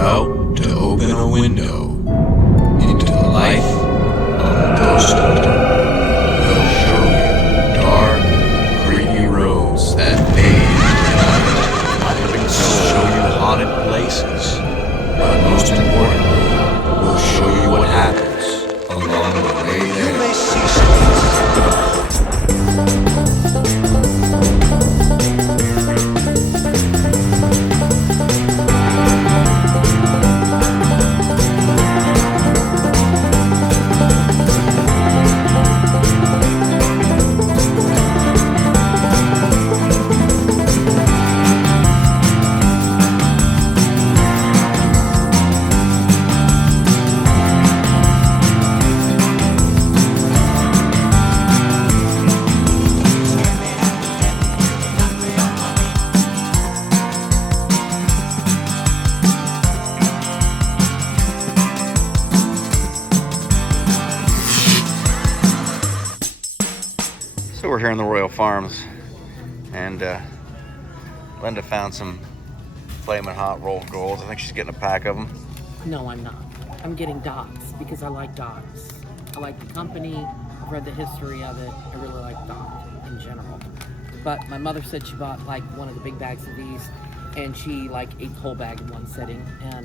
about to open a window into the life of a ghost hunter. They'll show you dark, creepy roads that fade into night. They'll show you haunted places. But most importantly, we'll show you what happens along the way there. You may see So we're here in the Royal Farms, and Linda found some flaming hot rolled golds. I think she's getting a pack of them. No, I'm not. I'm getting dogs because I like dogs. I like the company. I've read the history of it. I really like dogs in general. But my mother said she bought like one of the big bags of these, and she like ate the whole bag in one sitting. And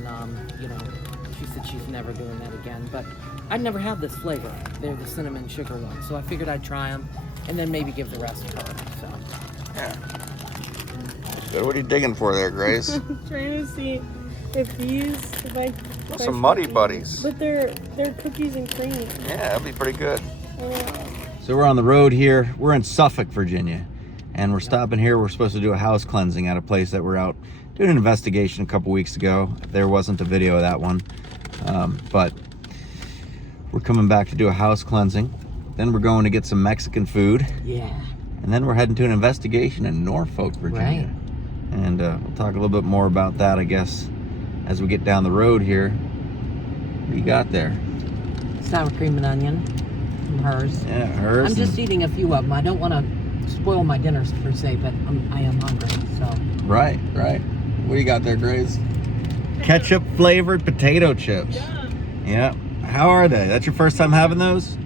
you know, she said she's never doing that again. But I'd never had this flavor. They're the cinnamon sugar ones, so I figured I'd try them. And then maybe give the rest to her, so. Yeah. Good. What are you digging for there, Grace? I'm trying to see if these, Some Muddy Buddies. But they're cookies and cream. Yeah, that'd be pretty good. Yeah. So we're on the road here. We're in Suffolk, Virginia. And we're stopping here. We're supposed to do a house cleansing at a place that we're out doing an investigation a couple weeks ago. There wasn't a video of that one. But we're coming back to do a house cleansing. Then we're going to get some Mexican food. Yeah. And then we're heading to an investigation in Norfolk, Virginia. Right. And we'll talk a little bit more about that, I guess, as we get down the road here. What do you got there? Sour cream and onion from hers. Yeah, hers. I'm just eating a few of them. I don't want to spoil my dinners per se, but I am hungry, so. Right. What do you got there, Grace? Ketchup flavored potato chips. Yeah. How are they? That's your first time having those?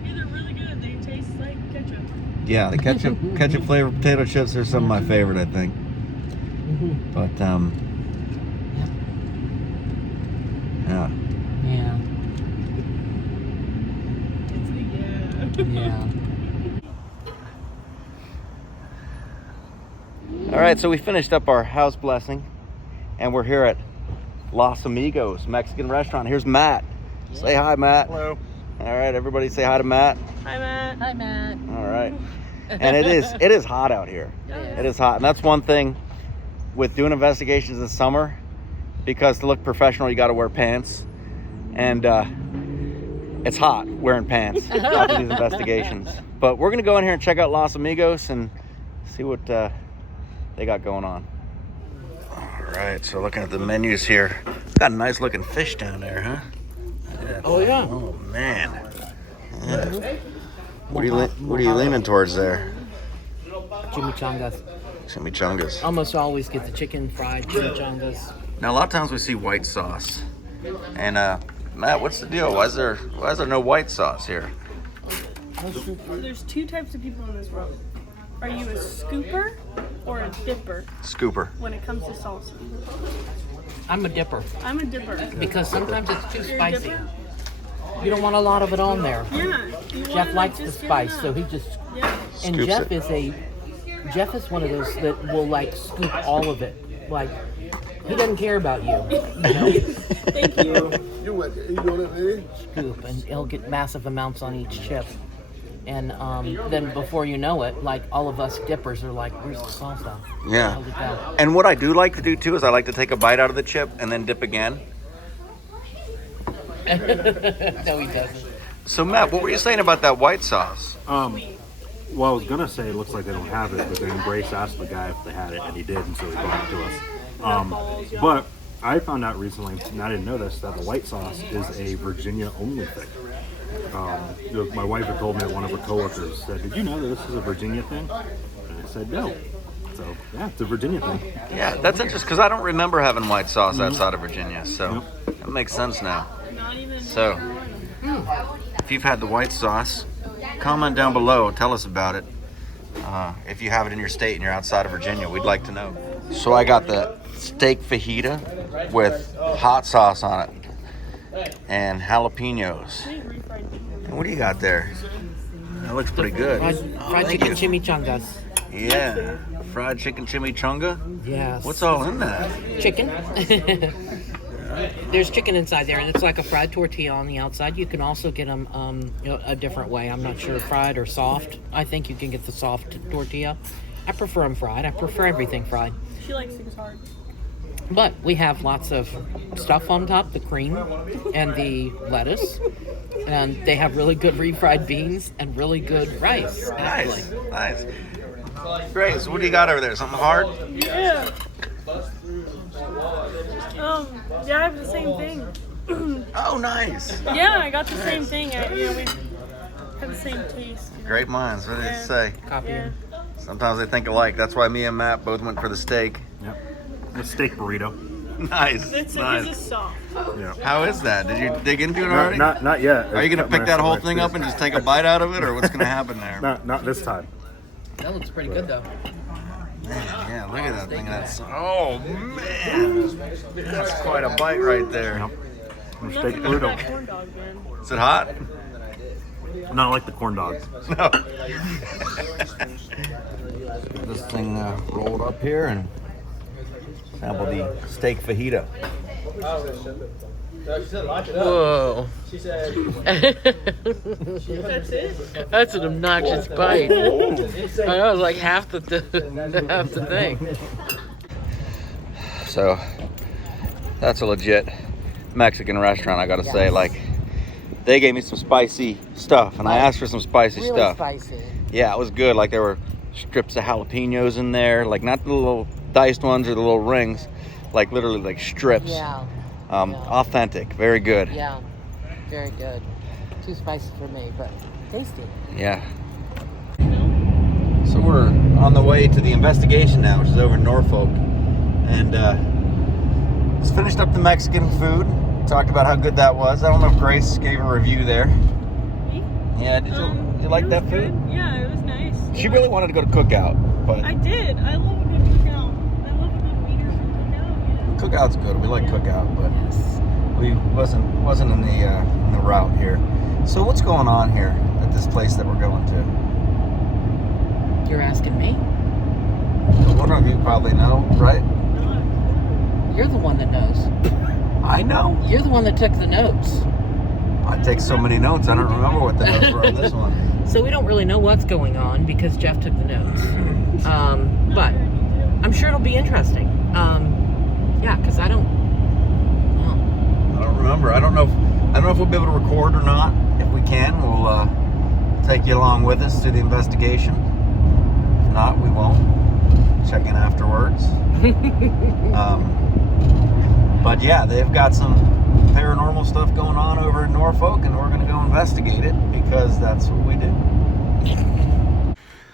Yeah, the ketchup flavored potato chips are some of my favorite, I think. But yeah. Yeah. All right, so we finished up our house blessing, and we're here at Los Amigos Mexican restaurant. Here's Matt. Yeah. Say hi, Matt. Hello. All right, everybody say hi to Matt. Hi, Matt. Hi, Matt. All right. And it is hot out here. It is hot, and that's one thing with doing investigations this summer, because to look professional you got to wear pants, and it's hot wearing pants after these investigations. But we're gonna go in here and check out Los Amigos and see what they got going on. All right, so looking at the menus here, got a nice looking fish down there, huh? Yeah. Oh yeah. Oh man. Yeah. What are you leaning towards there? Chimichangas. Chimichangas. Almost always get the chicken fried chimichangas. Now a lot of times we see white sauce. And Matt, what's the deal? Why is there no white sauce here? There's two types of people in this world. Are you a scooper or a dipper Scooper. when it comes to salsa? I'm a dipper I'm a dipper. because sometimes it's too You're a spicy. dipper? You don't want a lot of it on there. Yeah. You Jeff want it, likes the just get spice, enough. so he just Yeah. and Scoops Jeff is one of those that will like scoop all of it. Like he doesn't care about you. You know? Thank you. Scoop, and he'll get massive amounts on each chip. And then before you know it, like all of us dippers are like, where's the salsa? Yeah. How's it go? And what I do like to do too is I like to take a bite out of the chip and then dip again. No, he doesn't. So Matt, what were you saying about that white sauce? Well, I was gonna say it looks like they don't have it, but then Grace asked the guy if they had it, and he did, and so he brought it to us. But I found out recently, and I didn't know this, that the white sauce is a Virginia only thing. My wife had told me that one of her coworkers said, "Did you know that this is a Virginia thing?" And I said, "No." So yeah, it's a Virginia thing. Yeah, that's interesting because I don't remember having white sauce outside of Virginia, so that makes sense now. Not even. So, if you've had the white sauce, comment down below. Tell us about it. If you have it in your state and you're outside of Virginia, we'd like to know. So I got the steak fajita with hot sauce on it and jalapenos. And what do you got there? That looks pretty good. Fried chicken chimichangas. Yeah, fried chicken chimichanga. Yes. What's all in that? Chicken. There's chicken inside there, and it's like a fried tortilla on the outside. You can also get them a different way. I'm not sure, fried or soft. I think you can get the soft tortilla. I prefer them fried. I prefer everything fried. She likes things hard. But we have lots of stuff on top, the cream and the lettuce. And they have really good refried beans and really good rice. Nice, nice. Great. So what do you got over there? Something hard? Yeah. Yeah, I have the same thing. Oh, nice. Yeah, I got the same thing. We have the same taste. Great minds. What did it say? Copy. Sometimes they think alike. That's why me and Matt both went for the steak. Yep. A steak burrito. Nice. It's nice. just soft. Yeah. How is that? Did you dig into it already? Not yet. Are you going to pick that whole thing up and just take a bite out of it, or what's going to happen there? Not this time. That looks pretty good, though. Man, yeah, look at that thing. Oh, man. That's quite a bite right there. Yep. Nothing Steak like burrito. that corn dog, man. Is it hot? Not like the corn dogs. No. This thing rolled up here and sample the steak fajita. Whoa. That's it? That's an obnoxious bite. I know, it was like half the thing. So, that's a legit Mexican restaurant, I gotta say. Like, they gave me some spicy stuff, and I asked for some spicy Really stuff. spicy. Yeah, it was good. Like, there were strips of jalapenos in there, like not the little diced ones or the little rings, like literally like strips. Yeah. Authentic, very good. Yeah. Very good. Too spicy for me, but tasty. Yeah. So we're on the way to the investigation now, which is over in Norfolk, and just finished up the Mexican food. Talked about how good that was. I don't know if Grace gave a review there. Me? Yeah, did you like it that was food? good. Yeah, it was nice. She really wanted to go to Cookout, but I did. I love a good cookout. I love a good meter from cookout. Yeah. Cookout's good. We like Cookout, but we wasn't in the route here. So what's going on here at this place that we're going to? You're asking me? One of you probably know, right? You're the one that knows. I know. You're the one that took the notes. I take so many notes, I don't remember what the notes were on this one. So we don't really know what's going on because Jeff took the notes. But I'm sure it'll be interesting. Yeah, because I don't remember. I don't know if we'll be able to record or not. If we can, we'll take you along with us through the investigation. If not, we won't. Check in afterwards. But yeah, they've got some paranormal stuff going on over in Norfolk, and we're going to go investigate it because that's what we do.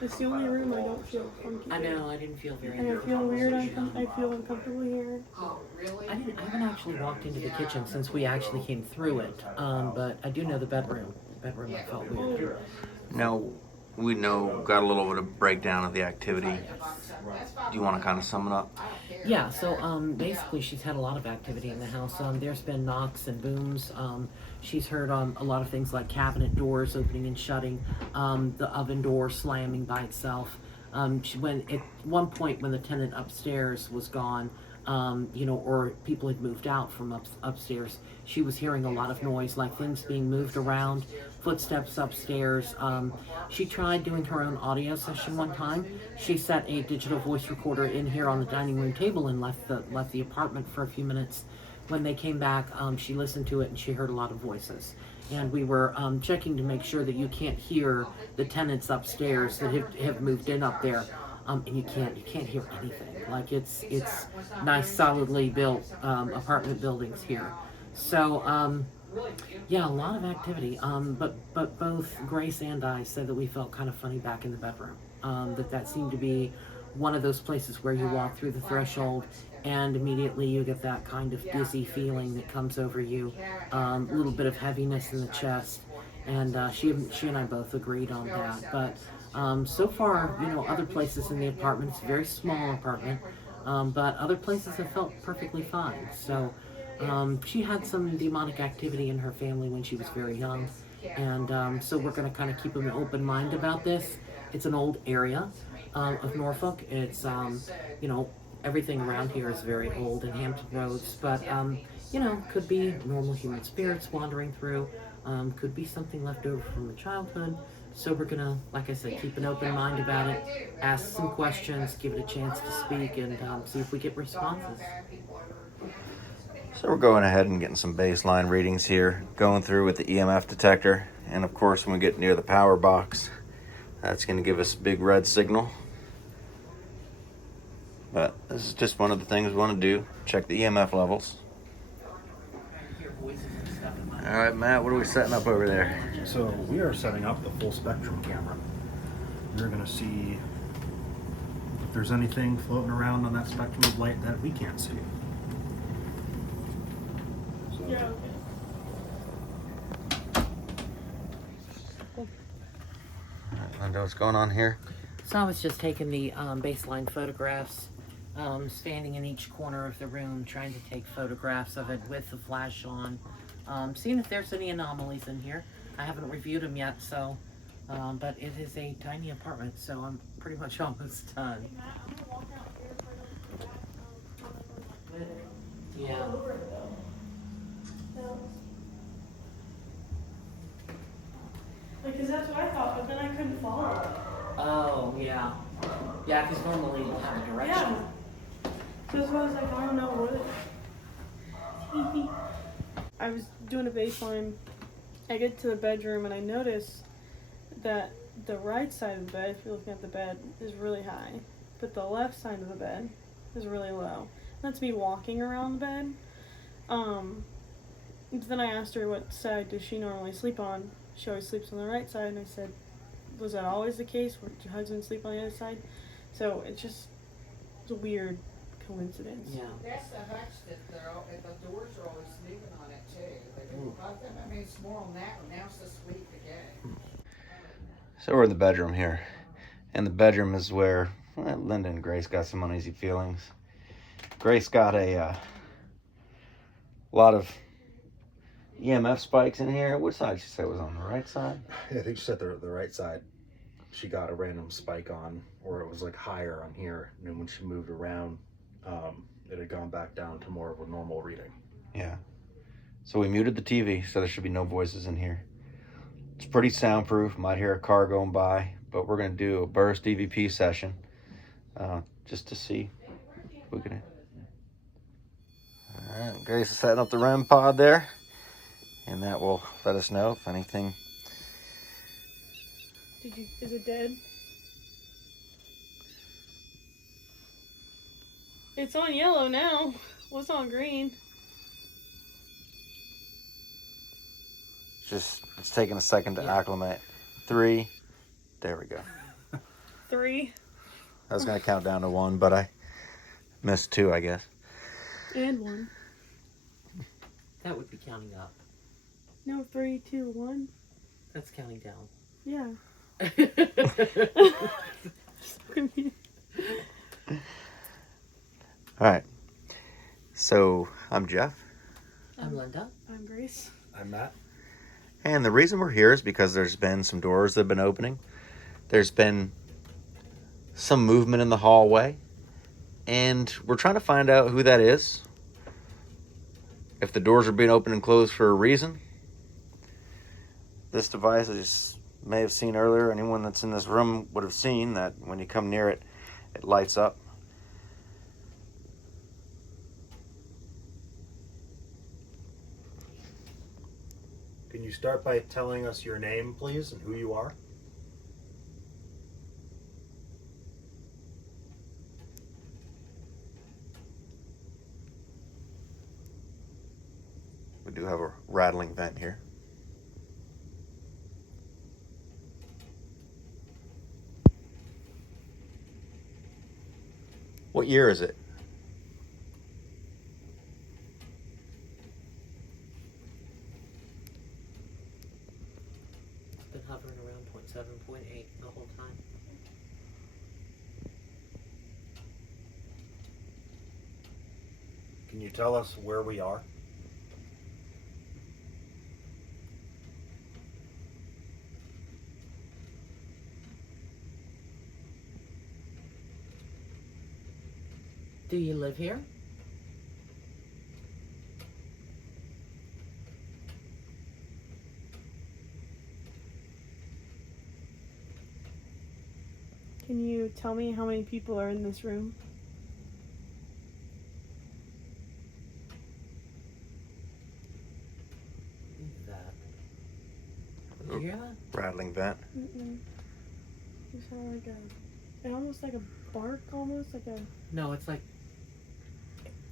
It's the only room I don't feel funky. I know, I didn't feel very And I feel weird. I feel uncomfortable here. Oh, really? I haven't actually walked into the kitchen since we actually came through it. But I do know the bedroom. The bedroom I felt weird. Now, we got a little bit of breakdown of the activity. Do you want to kind of sum it up? Yeah, so basically she's had a lot of activity in the house. There's been knocks and booms. She's heard a lot of things like cabinet doors opening and shutting, the oven door slamming by itself. At one point when the tenant upstairs was gone, or people had moved out from upstairs, she was hearing a lot of noise, like things being moved around, footsteps upstairs. She tried doing her own audio session one time. She set a digital voice recorder in here on the dining room table and left the apartment for a few minutes. When they came back, she listened to it and she heard a lot of voices. And we were checking to make sure that you can't hear the tenants upstairs that have moved in up there. And you can't hear anything. Like it's nice, solidly built apartment buildings here. So yeah, a lot of activity. But both Grace and I said that we felt kind of funny back in the bedroom. That seemed to be one of those places where you walk through the threshold and immediately you get that kind of dizzy feeling that comes over you, a little bit of heaviness in the chest. And she and I both agreed on that. But so far, other places in the apartment, it's a very small apartment, but other places have felt perfectly fine. So she had some demonic activity in her family when she was very young. And so we're going to kind of keep an open mind about this. It's an old area of Norfolk. It's, everything around here is very old in Hampton Roads, but, could be normal human spirits wandering through, could be something left over from the childhood. So we're going to, like I said, keep an open mind about it, ask some questions, give it a chance to speak, and see if we get responses. So we're going ahead and getting some baseline readings here, going through with the EMF detector, and of course when we get near the power box, that's going to give us a big red signal. But this is just one of the things we want to do, check the EMF levels. All right, Matt, what are we setting up over there? So we are setting up the full spectrum camera. We're going to see if there's anything floating around on that spectrum of light that we can't see. So, Yeah. Linda, what's going on here? So I was just taking the baseline photographs, standing in each corner of the room, trying to take photographs of it with the flash on, seeing if there's any anomalies in here. I haven't reviewed them yet, so, but it is a tiny apartment, so I'm pretty much almost done. Yeah. Because that's what I thought, but then I couldn't follow it. Oh, yeah. Yeah, because normally you'll have a direction. Yeah. So that's why I was like, I don't know what. I was doing a baseline. I get to the bedroom and I notice that the right side of the bed, if you're looking at the bed, is really high, but the left side of the bed is really low. That's me walking around the bed. Then I asked her what side does she normally sleep on. She always sleeps on the right side, and I said, was that always the case? Would your husband sleep on the other side? So it's a weird coincidence. Yeah. That's the hutch that the doors are always sleeping on it too. They do above them. I mean, it's more on that one. Now it's the suite again. So we're in the bedroom here, and the bedroom is where Linda and Grace got some uneasy feelings. Grace got a lot of EMF spikes in here. What side she said was on the right side? yeah, I think she said the right side. She got a random spike on, or it was like higher on here, and then when she moved around, it had gone back down to more of a normal reading. Yeah. So we muted the TV, so there should be no voices in here. It's pretty soundproof. Might hear a car going by, but we're going to do a burst EVP session just to see if we can. All right, Grace is setting up the REM pod there, and that will let us know if anything. Is it dead? It's on yellow now. What's on green? It's taking a second to acclimate. 3. There we go. 3 I was going to count down to 1, but I missed 2, I guess. and 1. That would be counting up. No, 3, 2, 1. That's counting down. Yeah. All right. So I'm Jeff. I'm Linda. I'm Grace. I'm Matt. And the reason we're here is because there's been some doors that have been opening. There's been some movement in the hallway. And we're trying to find out who that is. If the doors are being opened and closed for a reason. This device, as you may have seen earlier, anyone that's in this room would have seen that when you come near it, it lights up. Can you start by telling us your name, please, and who you are? We do have a rattling vent here. What year is it? It's been hovering around 0.7, 0.8 the whole time. Can you tell us where we are? Do you live here? Can you tell me how many people are in this room? What is that? Did you hear that? Rattling vent. Mm-mm. You sound like almost like a bark, almost like a. No, it's like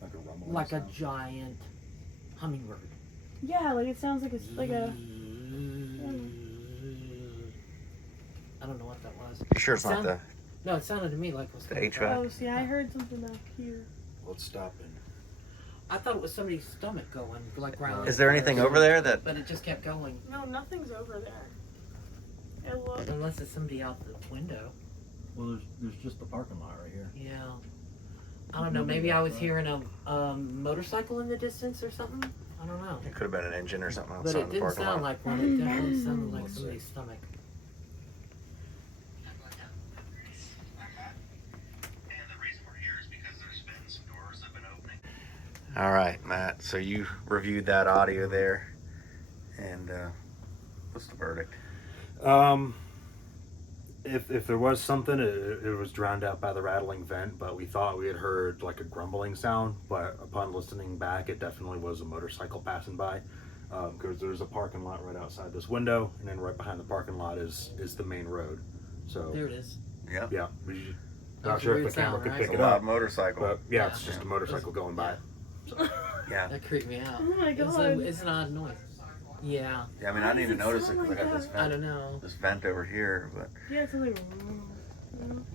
Like a rumbling a sound? giant hummingbird. Yeah, like it sounds like like a. I don't know what that was. You sure it's not Sound- the No, it sounded to me like it was the coming from- HVAC? Oh, see, I heard something up here. Let's stop and I thought it was somebody's stomach going, like growling. Is there anything over there that? But it just kept going. No, nothing's over there. It looked. Unless it's somebody out the window. well, there's just the parking lot right here. Yeah. I don't know. Maybe I was hearing a motorcycle in the distance or something. I don't know. It could have been an engine or something But outside it the didn't parking sound lot. like one. It definitely sounded like somebody's stomach. All right, Matt. So you reviewed that audio there, and what's the verdict? If there was something, it was drowned out by the rattling vent, but we thought we had heard like a grumbling sound, but upon listening back, it definitely was a motorcycle passing by, because there's a parking lot right outside this window, and then right behind the parking lot is the main road. So There it is. Yep. yeah, we should, That's not a sure if weird the camera sound, could right? pick It's a it loud up, motorcycle. but yeah, Yeah. it's just a motorcycle going by. Yeah. That creeped me out. Oh my It's, God. it's an odd noise. Yeah. Yeah. I mean, I didn't even notice it because I got this I vent, don't know. this vent over here, but Yeah, it's like.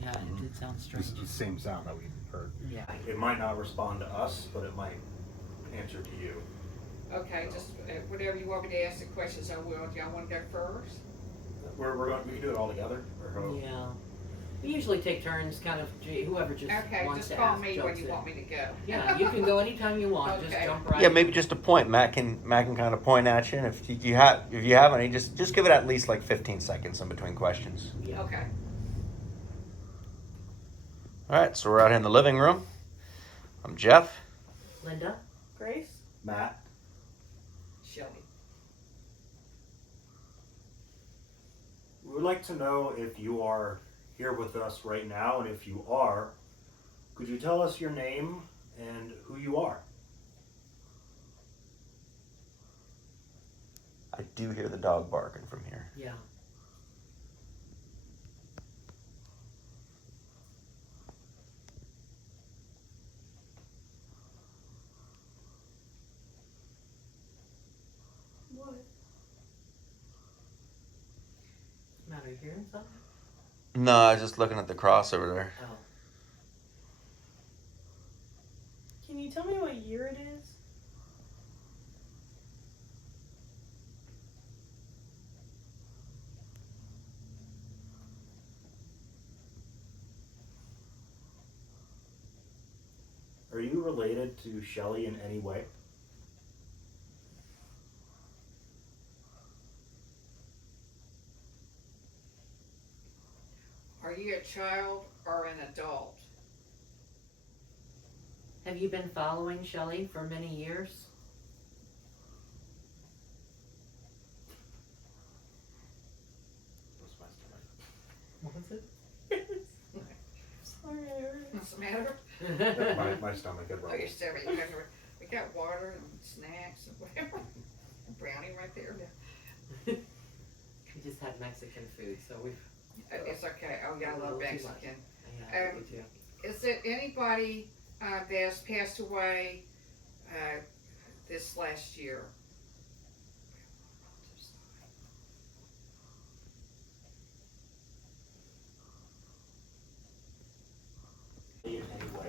Yeah, it did sound strange. It's the same sound that we heard. Yeah. It might not respond to us, but it might answer to you. Okay, just whatever you want me to ask the questions, I will. Do y'all want to go first? We're going. We can do it all together. Or how? Yeah. We usually take turns, kind of. Whoever just Okay, wants just to call ask me when jumps you in. want me to go. Yeah, you can go anytime you want. Just Okay. jump right. yeah, in. maybe just a point. Matt can kind of point at you, and if you have any, just give it at least like 15 seconds in between questions. Yeah. Okay. All right, so we're out here in the living room. I'm Jeff. Linda. Grace? Matt. Shelby. We would like to know if you are here with us right now, and if you are, could you tell us your name and who you are? I do hear the dog barking from here. Yeah. What? Matt, are you hearing something? No, I was just looking at the cross over there. Oh. Can you tell me what year it is? Are you related to Shelley in any way? Are you a child or an adult? Have you been following Shelley for many years? What was it? Sorry, I heard. What's the matter? my stomach had Oh, your rumbled. stomach. We got water and snacks and whatever. Brownie right there. We just had Mexican food, so we've. It's okay. Oh, yeah, I love A little too much. Mexican. Yeah, Um, me too. Is there anybody that has passed away this last year? In any way.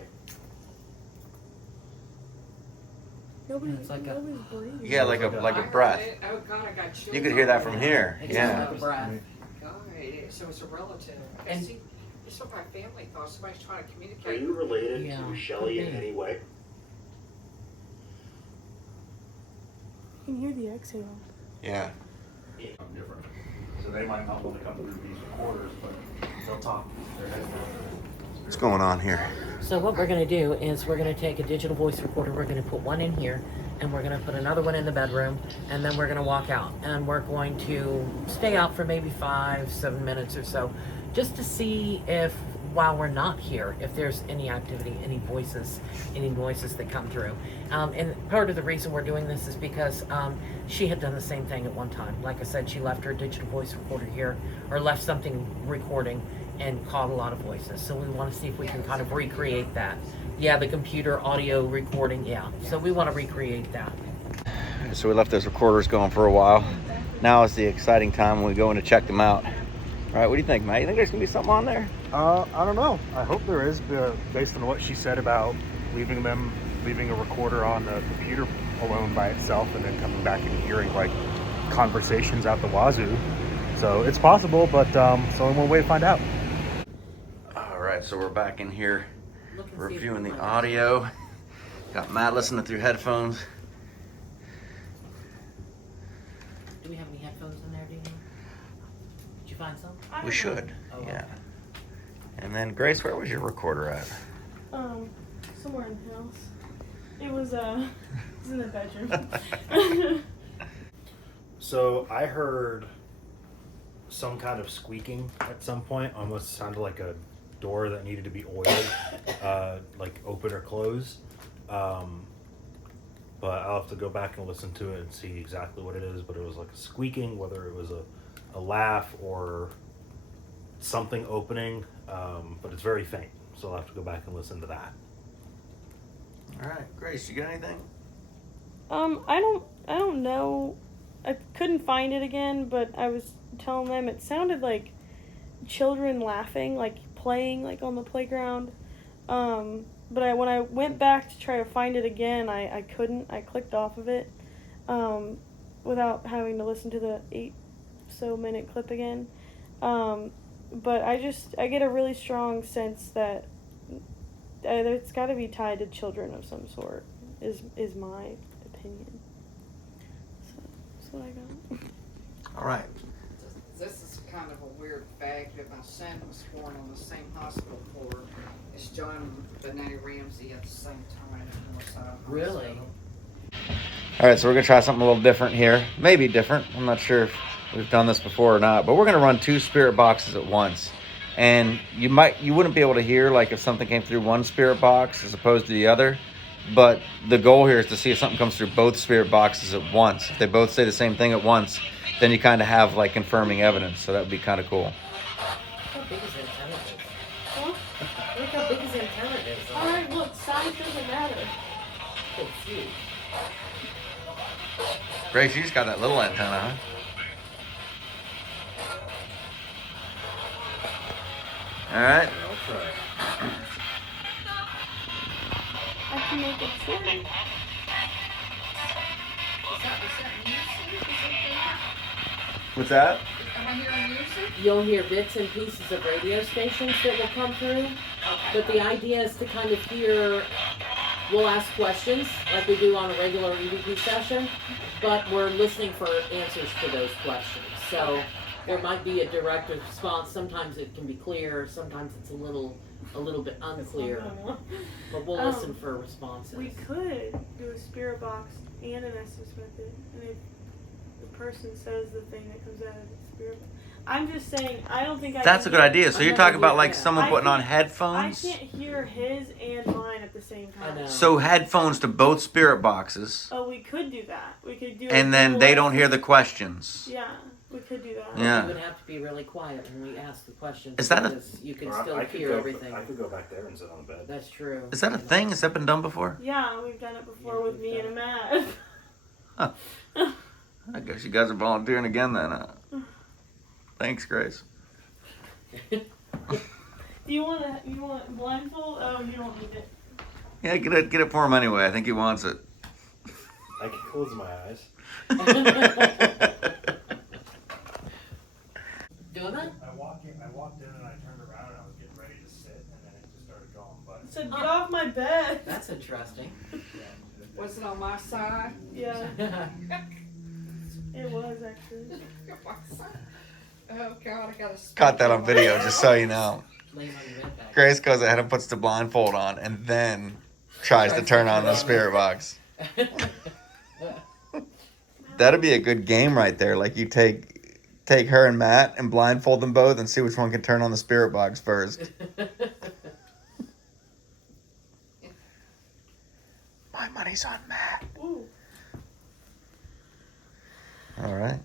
It's like a- nobody's breathing. Yeah, like a breath. Oh God, I got chills. You could hear that from here. It's Yeah. like a breath. God, so it's a relative. And- And see, this is what my family thought. Somebody's trying to communicate. Are you related Yeah, to Shelley in could be. any way? You can hear the exhale. Yeah. Different. So they might not want to come through these recorders, but they'll talk their heads down. What's going on here? So what we're going to do is we're going to take a digital voice recorder. We're going to put one in here, and we're going to put another one in the bedroom, and then we're going to walk out. And we're going to stay out for maybe 5-7 minutes or so, just to see if, while we're not here, if there's any activity, any voices, any noises that come through. And part of the reason we're doing this is because she had done the same thing at one time. Like I said, she left her digital voice recorder here, or left something recording, and caught a lot of voices. So we want to see if we can kind of recreate that. Yeah, the computer audio recording, yeah. So we want to recreate that. So we left those recorders going for a while. Now is the exciting time when we go in to check them out. All right, what do you think, Matt? You think there's gonna be something on there? I don't know. I hope there is, based on what she said about leaving a recorder on the computer alone by itself, and then coming back and hearing like conversations out the wazoo. So it's possible, but so I'm gonna wait to find out. All right, so we're back in here Look and see if reviewing we the can- audio. Got Matt listening through headphones. Do we have any headphones in there, do you know? Did you find some? We should, Oh, yeah. okay. And then Grace, where was your recorder at? Somewhere in the house. It was in the bedroom. So I heard some kind of squeaking at some point, almost sounded like a door that needed to be oiled, like open or close. But I'll have to go back and listen to it and see exactly what it is. But it was like a squeaking, whether it was a laugh or something opening. But it's very faint, so I'll have to go back and listen to that. All right, Grace, you got anything? I don't know. I couldn't find it again, but I was telling them it sounded like children laughing, like playing, like on the playground. But when I went back to try to find it again, I couldn't. I clicked off of it, without having to listen to the 8-minute clip again. But I get a really strong sense that it's got to be tied to children of some sort. Is my opinion. So that's what I got. All right. This is kind of a weird fact that my son was born on the same hospital floor as John Benet Ramsey at the same time at Northside Really? Hospital. All right, so we're gonna try something a little different here. Maybe different. I'm not sure if we've done this before or not, but we're gonna run 2 spirit boxes at once. And you wouldn't be able to hear like if something came through one spirit box as opposed to the other. But the goal here is to see if something comes through both spirit boxes at once. If they both say the same thing at once, then you kind of have like confirming evidence. So that would be kind of cool. How big is the antenna? Huh? Look how big his antenna is. Alright, look, size doesn't matter. It's huge. Grace, you just got that little antenna, huh? All right. I can make it shorter. What's that? Am I hearing music? You'll hear bits and pieces of radio stations that will come through. But the idea is to kind of hear, we'll ask questions like we do on a regular EVP session, but we're listening for answers to those questions. So there might be a direct response. Sometimes it can be clear, sometimes it's a little bit unclear. But we'll listen for responses. We could do a spirit box and an Estes method, and if the person says the thing that comes out of the spirit box. I'm just saying, I don't think I That's a can good hear- idea. So you're Another talking about good like idea. someone I putting on can't- headphones? I can't hear his and mine at the same time. I know. So headphones to both spirit boxes, Oh, we could do that. We could do. and then they don't hear the questions. Yeah, we could do that. Yeah. You would have to be really quiet when we ask the questions. Is that a- because you can Or still I could hear go, everything. I could go back there and sit on the bed. That's true. Is that a thing? Has that been done before? Yeah, we've done it before Yeah, with we've me done and Matt. I guess you guys are volunteering again then. Thanks, Grace. Do you want blindfold? Oh, you don't need it. Yeah, get it for him anyway. I think he wants it. Close my eyes. Doing it? I walked in and I turned around and I was getting ready to sit and then it just started going. But I said, get off my bed. That's interesting. Was it on my side? Yeah, it was actually. Oh God, I gotta. Caught that on video, just so you know. Laying on your bed back. Grace goes ahead and puts the blindfold on and then tries to turn on the spirit box. That'd be a good game right there. Like you take her and Matt and blindfold them both and see which one can turn on the spirit box first. My money's on Matt. Ooh. All right.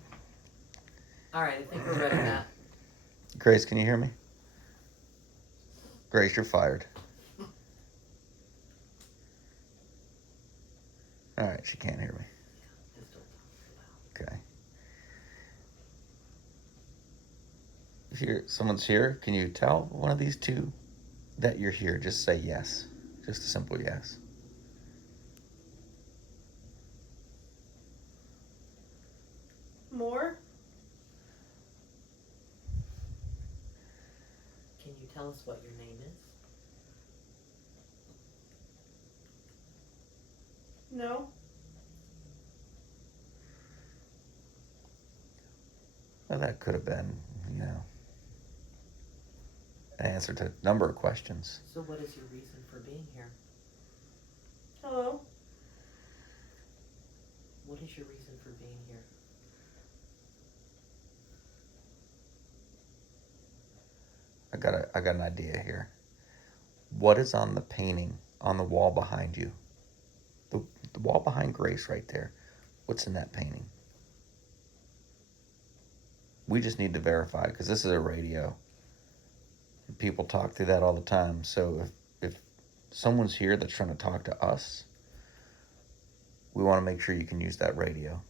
All right, I think we're ready, Matt. Grace, can you hear me? Grace, you're fired. All right, she can't hear me. Just don't talk Okay. Here, someone's here. Can you tell one of these two that you're here? Just say yes. Just a simple yes. More? Can you tell us what your name is? No? Well, that could have been, an answer to a number of questions. So what is your reason for being here? Hello? What is your reason for being here? I got an idea here. What is on the painting on the wall behind you? The wall behind Grace right there. What's in that painting? We just need to verify because this is a radio. People talk through that all the time. So if someone's here that's trying to talk to us, we want to make sure you can use that radio.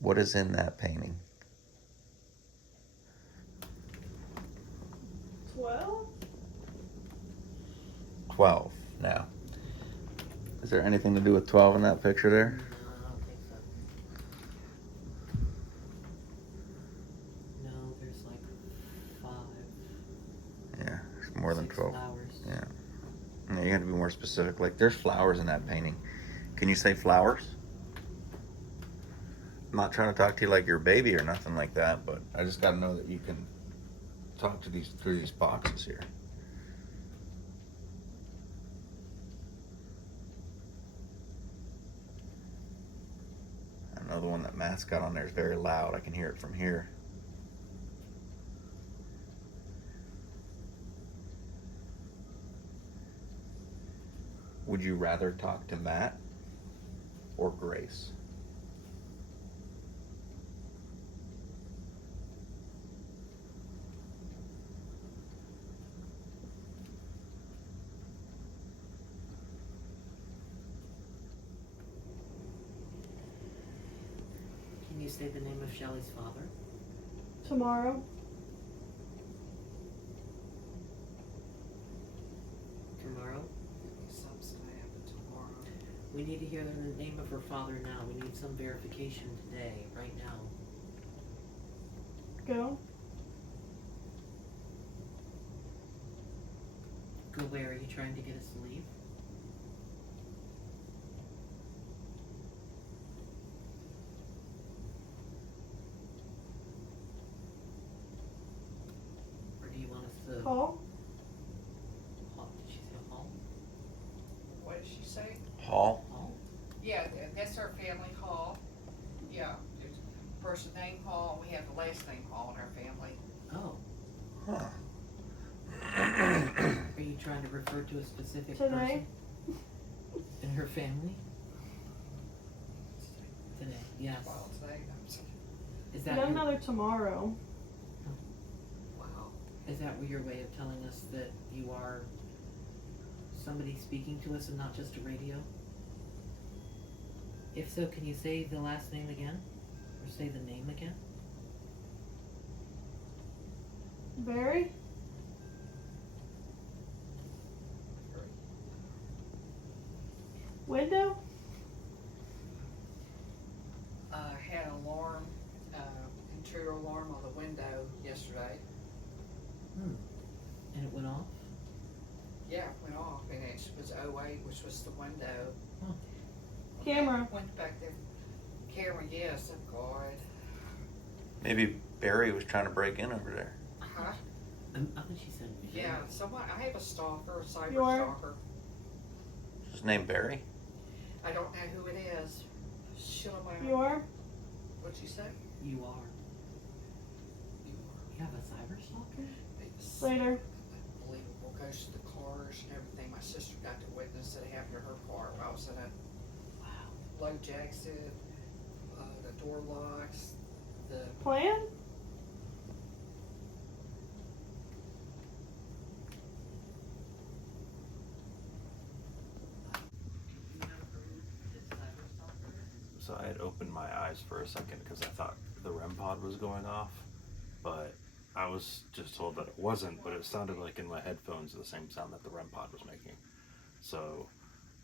What is in that painting? 12? 12 now. Is there anything to do with 12 in that picture there? No, I don't think so. No, there's like 5. Yeah, there's more than 6 12. flowers. Yeah. Yeah, you have to be more specific. Like, there's flowers in that painting. Can you say flowers? I'm not trying to talk to you like you're a baby or nothing like that, but I just got to know that you can talk to through these boxes here. I know the one that Matt's got on there is very loud. I can hear it from here. Would you rather talk to Matt or Grace? Can you say the name of Shelley's father? Tomorrow? Tomorrow? Something's gonna happen tomorrow. We need to hear the name of her father now. We need some verification today, right now. Go? Go where? Are you trying to get us to leave? Or do you want us to... Call? Did she say hall? What did she say? Hall? Hall? Yeah, that's our family hall. Yeah, there's a person named Hall. We have the last name Hall in our family. Oh. Huh. Are you trying to refer to a specific Today? person in her family? Today, yes. Well, today, Is Got that another tomorrow. wow. is that your way of telling us that you are somebody speaking to us and not just a radio? If so, can you say the last name again? Or say the name again? Barry? window? Had an alarm, intruder alarm on the window yesterday. And it went off? Yeah, it went off, and it was 08, which was the window. Camera. Went back there. Camera, yes, oh God. Maybe Barry was trying to break in over there. Huh? I think she said Yeah, someone, I have a stalker, a cyber You are? stalker. Is his name Barry? I don't know who it is. Shut up, You are? What'd you say? You are. You have a cyber stalker? It's Later. unbelievable. Goes to the cars and everything. My sister got to witness it happened to her car while I was in it. Wow. Low jacks it, the door locks, the Plan? So I had opened my eyes for a second because I thought the REM pod was going off, but I was just told that it wasn't, but it sounded like in my headphones the same sound that the REM pod was making. So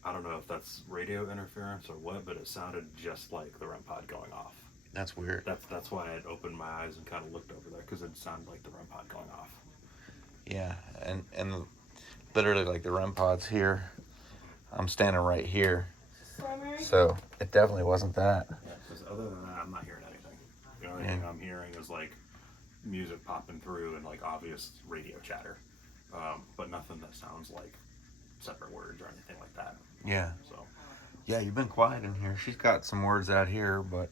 I don't know if that's radio interference or what, but it sounded just like the REM pod going off. That's weird. That's why I had opened my eyes and kind of looked over there because it sounded like the REM pod going off. Yeah, and literally like the REM pod's here. I'm standing right here, Primary? so it definitely wasn't that. Yeah, because other than that, I'm not hearing anything. The only thing I'm hearing is like music popping through and like obvious radio chatter, but nothing that sounds like separate words or anything like that. Yeah. So Yeah, you've been quiet in here. She's got some words out here, but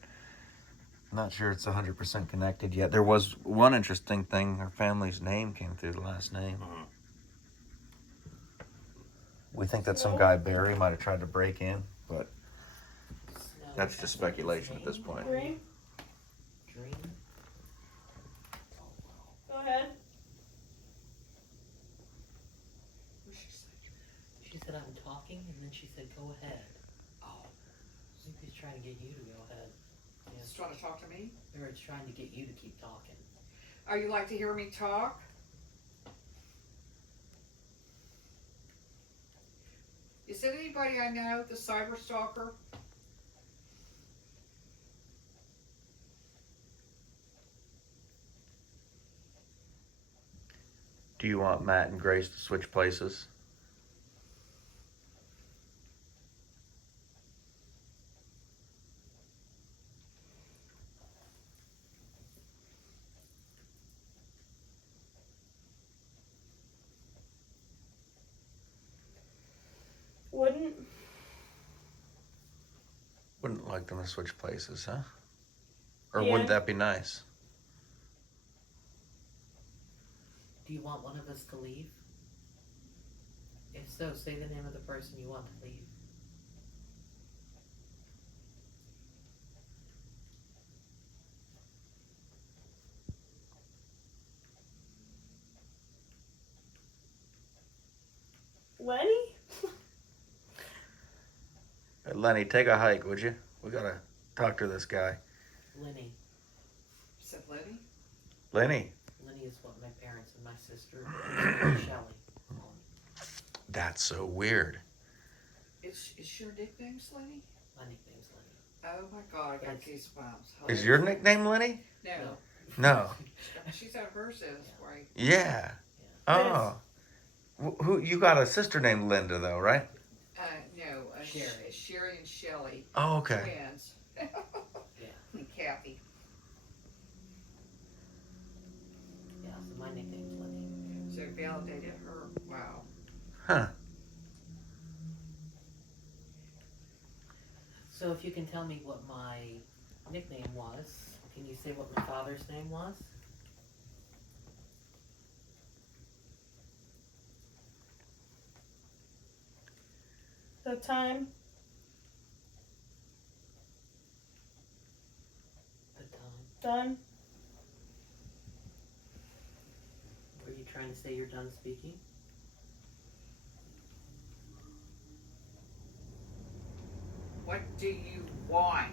I'm not sure it's 100% connected yet. There was one interesting thing. Her family's name came through, the last name. We think that some guy, Barry, might have tried to break in, but that's just speculation at this point. Dream? Dream? Go ahead. She said, I'm talking, and then she said, go ahead. Oh. I think he's trying to get you to go ahead. Yeah. He's trying to talk to me. Or it's trying to get you to keep talking. Oh, you like to hear me talk? Is it anybody I know, the cyber stalker? Do you want Matt and Grace to switch places? Wouldn't. Wouldn't like them to switch places, huh? Or Yeah. wouldn't that be nice? Do you want one of us to leave? If so, say the name of the person you want to leave. Lenny? Hey, Lenny, take a hike, would you? We gotta talk to this guy. Lenny. Is that Lenny? Lenny. Lenny is what my parents and my sister and Shelly call him. That's so weird. Is your nickname Lenny? My nickname's Lenny. Oh my God, I got Yes. goosebumps. Is your nickname Lenny? No. No. She said hers is, right? Yeah. Oh. Who you got a sister named Linda though, right? No, Sherry. Sherry and Shelley. Oh, okay. Twins. Yeah. And Kathy. Yeah, so my nickname's Lenny. So it validated her. Wow. Huh. So if you can tell me what my nickname was, can you say what my father's name was? The time? The time. Done? Were you trying to say you're done speaking? What do you want?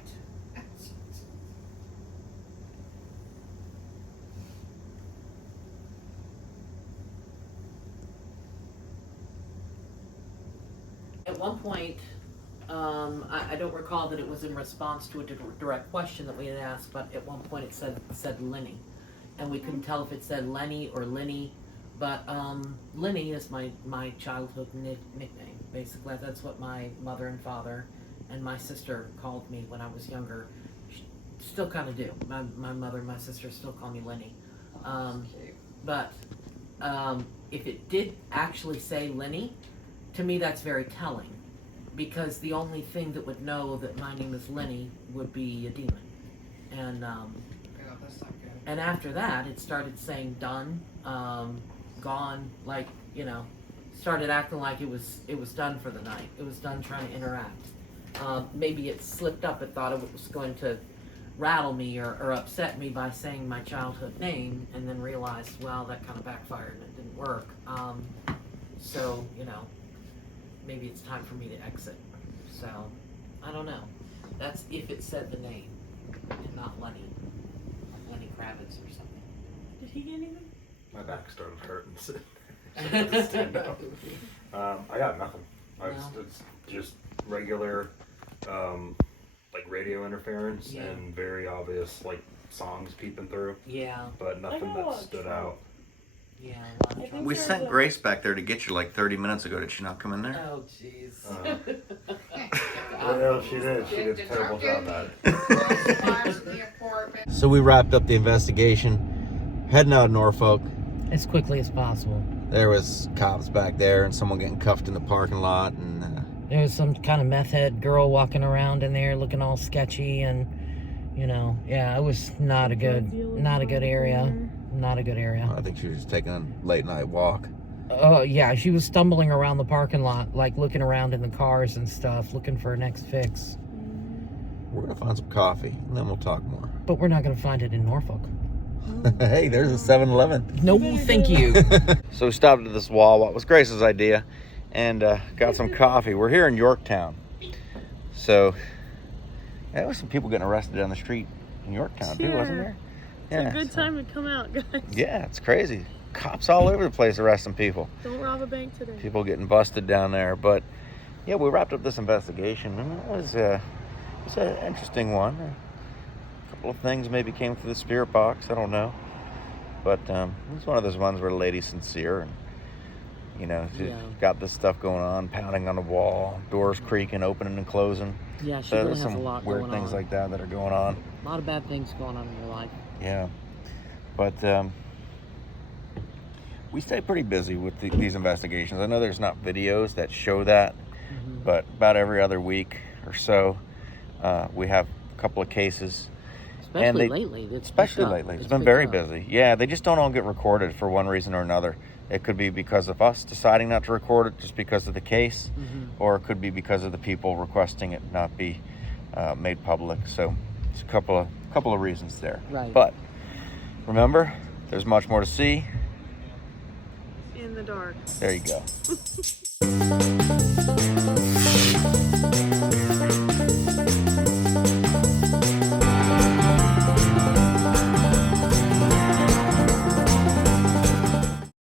At one point, I don't recall that it was in response to a direct question that we had asked, but at one point it said Lenny, and we couldn't tell if it said Lenny or Linny, but Lenny is my childhood nickname. Basically, that's what my mother and father and my sister called me when I was younger. Still kind of do. My mother and my sister still call me Lenny. But if it did actually say Lenny, to me that's very telling, because the only thing that would know that my name is Lenny would be a demon. And That's not good. and after that, it started saying done, gone, like, started acting like it was done for the night. It was done trying to interact. Maybe it slipped up. It thought it was going to rattle me or upset me by saying my childhood name, and then realized, well, that kind of backfired and it didn't work. So, maybe it's time for me to exit. So, I don't know. That's if it said the name and not Lenny Kravitz or something. Did he get anything? My back started hurting. So I had to stand up. I got nothing. It's just regular, like radio interference and very obvious like songs peeping through. Yeah. But nothing that stood out. Yeah. A lot of We sent Grace back there to get you like 30 minutes ago. Did she not come in there? Oh, jeez. Well, she did. She did a terrible job at it. So we wrapped up the investigation, heading out of Norfolk. As quickly as possible. There was cops back there and someone getting cuffed in the parking lot, and There was some kind of meth head girl walking around in there looking all sketchy, and it was not a good area. Not a good area. I think she was just taking a late night walk. Oh, yeah, she was stumbling around the parking lot, like looking around in the cars and stuff, looking for her next fix. We're gonna find some coffee and then we'll talk more. But we're not going to find it in Norfolk. Hey, there's a 7-Eleven. No, thank you. So we stopped at this Wawa. It was Grace's idea, and got some coffee. We're here in Yorktown. So there was some people getting arrested down the street in Yorktown too, wasn't there? It's a good time to come out, guys. Yeah, it's crazy. Cops all over the place arresting people. Don't rob a bank today. People getting busted down there. But yeah, we wrapped up this investigation, and it was an interesting one. A couple of things maybe came through the spirit box. I don't know. But it was one of those ones where the lady's sincere, and she got this stuff going on, pounding on the wall, doors creaking, opening and closing. Yeah, she So really there's has a some lot weird going things on. like that are going on. A lot of bad things going on in your life. Yeah, but we stay pretty busy with these investigations. I know there's not videos that show that, but about every other week or so, we have a couple of cases. Especially lately. It's been very busy. Yeah, they just don't all get recorded for one reason or another. It could be because of us deciding not to record it just because of the case, or it could be because of the people requesting it not be made public. So it's a couple of reasons there. Right. But remember, there's much more to see. In the dark. There you go.